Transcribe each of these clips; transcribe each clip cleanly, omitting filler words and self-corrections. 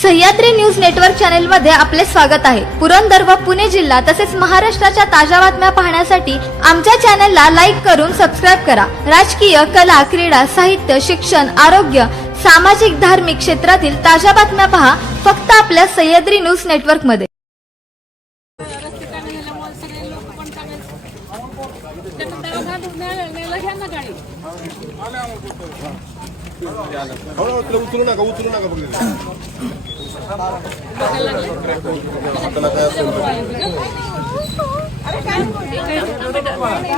Sahyadri news network channel मध्ये आपले स्वागत आहे। पुरंदर व पुणे जिल्हा तसेच महाराष्ट्राच्या ताज्या बातम्या पाहण्यासाठी आमच्या चॅनलला लाईक करून सबस्क्राइब करा। राजकीय, कला, क्रीडा, साहित्य, शिक्षण, आरोग्य, सामाजिक, धार्मिक क्षेत्रातील ताज्या बातम्या पहा फक्त आपल्या सह्याद्री न्यूज नेटवर्क मध्ये। उचलू नका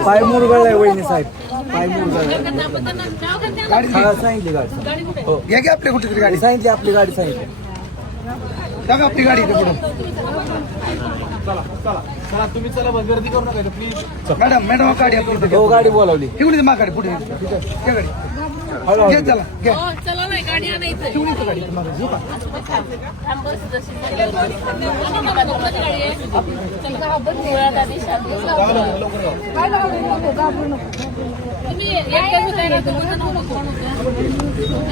पाय मुरगळलाय वहिनी साहेब, पाय मुरगळलाय। गाडी सांगितली, गाडी हो घ्या की आपली कुठेतरी गाडी सांगितली, आपली गाडी सांगितली बघा, आपली गाडी इथे पुढे। चला चला चला तुम्ही चला, बस गर्दी करू नका प्लीज। मॅडम गाडी आपली हो, गाडी बोलावली इकडे मा गाडी पुढे त्या गाडी हळू घ्या, चला घ्या चला नाही गाडी आणायचं ठेवून येतो गाडी तुम्हाला झोपा। तुम्ही एकट्याच होताय ना, दोघं नव्हतं, कोण होतं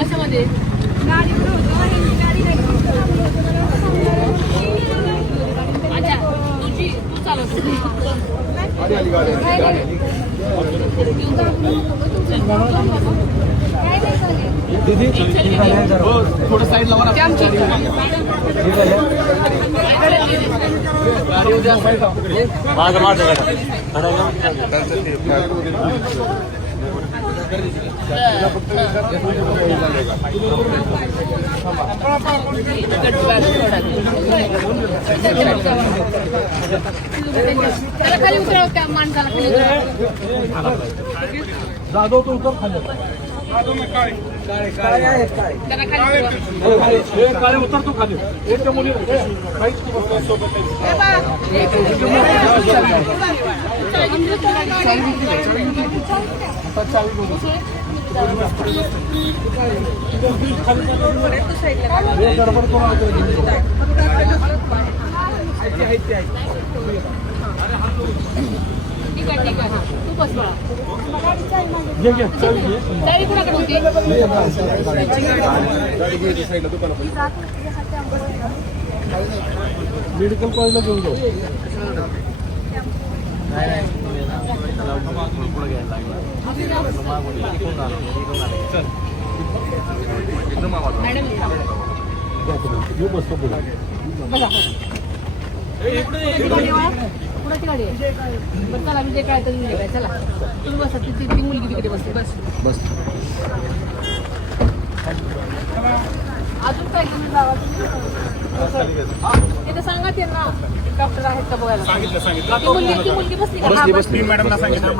कशामध्ये अच्छा तुझी तू चालवत दीदी थोडं साईड लावा ना। त्याला खाली उतरव, त्या माणसाला खाली जाधव तू उतर खाली, काळे उतर तू खाली। एक मुली ठीक आहे तू बस बळा। चावी कुणाकडे होती? मेडिकल कॉलेजला घेऊन जाऊ। बसतो कुणाची गाडी आहे? बरं चला, मी जे काय तर मी काय, चला तुम्ही बसा, ती मुलगी तिकडे बसते, बस बस। अजून काय तुम्ही जावा, तिथे सांगा त्यांना डॉक्टर आहेत का बघायला। ती मुलगी बसली का? मॅडमना सांगितलं